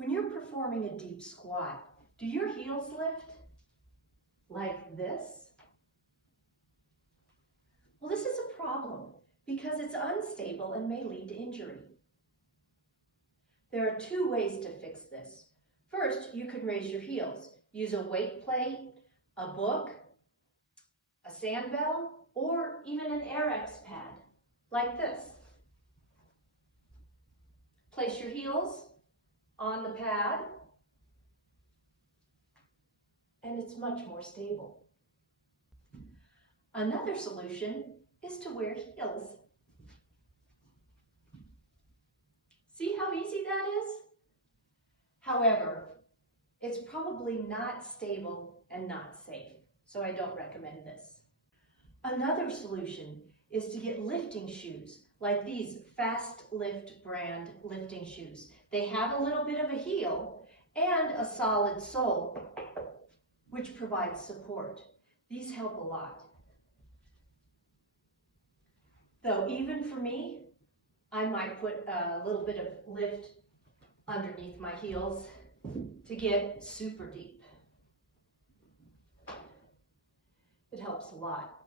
When you're performing a deep squat, do your heels lift like this? Well, this is a problem because it's unstable and may lead to injury. There are two ways to fix this. First, you can raise your heels. Use a weight plate, a book, a sand bell, or even an Airex pad, like this. Place your heels on the pad, and it's much more stable. Another solution is to wear heels. See how easy that is? However, it's probably not stable and not safe, so I don't recommend this. Another solution is to get lifting shoes, like these Fast Lift brand lifting shoes. They have a little bit of a heel and a solid sole, which provides support. These help a lot. Though even for me, I might put a little bit of lift underneath my heels to get super deep. It helps a lot.